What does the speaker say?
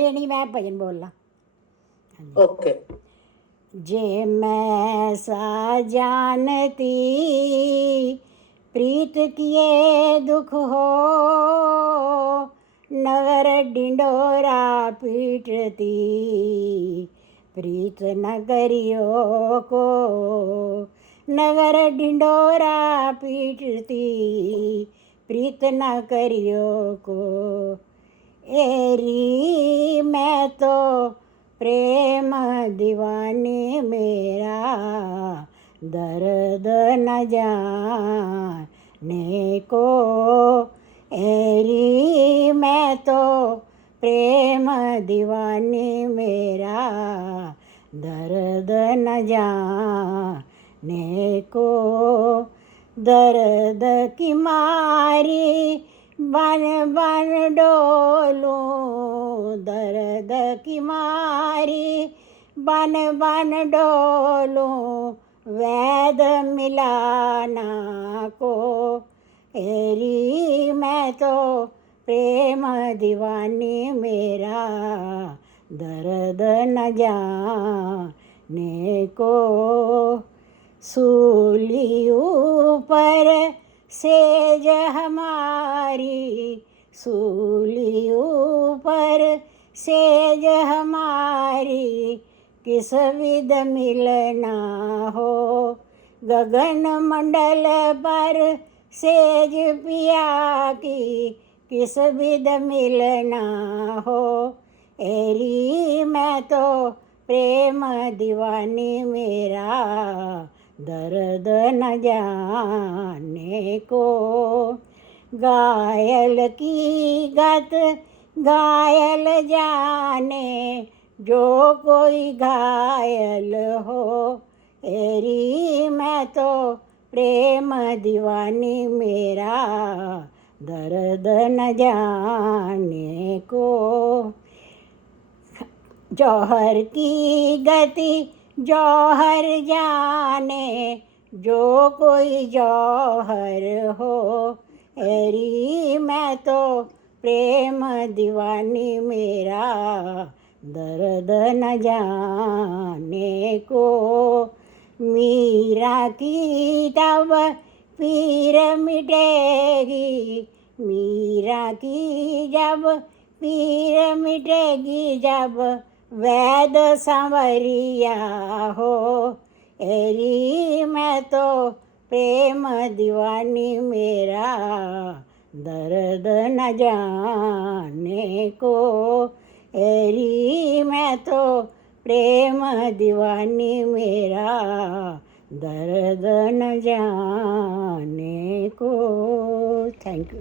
भजन ही मैं भजन बोलना। ओके। जे मैं सा जानती प्रीत किए दुख हो, नगर डिंडोरा पीटती प्रीत न करियो को, नगर डिंडोरा पीटती प्रीत न करियो को। एरी मैं तो प्रेम दीवानी मेरा, दर्द न जाने को। एरी मैं तो प्रेम दीवानी मेरा, दर्द न जाने को। दर्द की मारी बन बन डोलूं, दर्द की मारी बन बन डोलूं, वैद मिलाना को। एरी मैं तो प्रेम दीवानी मेरा, दर्द न जाने को। सूली ऊपर सेज हमारी, सूली ऊपर सेज हमारी, किस विध मिलना हो। गगन मंडल पर सेज पिया की, किस विध मिलना हो। एरी मैं तो प्रेम दीवानी मेरा, दर्द न जाने को। घायल की गत घायल जाने, जो कोई घायल हो। एरी मैं तो प्रेम दीवानी मेरा, दर्द न जाने को। जौहर की गति जौहर जाने, जो कोई जौहर हो। एरी मैं तो प्रेम दीवानी मेरा, दर्द न जाने को। मीरा की तब पीर मिटेगी, मीरा की जब पीर मिटेगी, जब वैद सांवरिया हो। एरी मैं तो प्रेम दीवानी मेरा, दर्द न जाने को। एरी मैं तो प्रेम दीवानी मेरा, दर्द न जाने को। Thank you.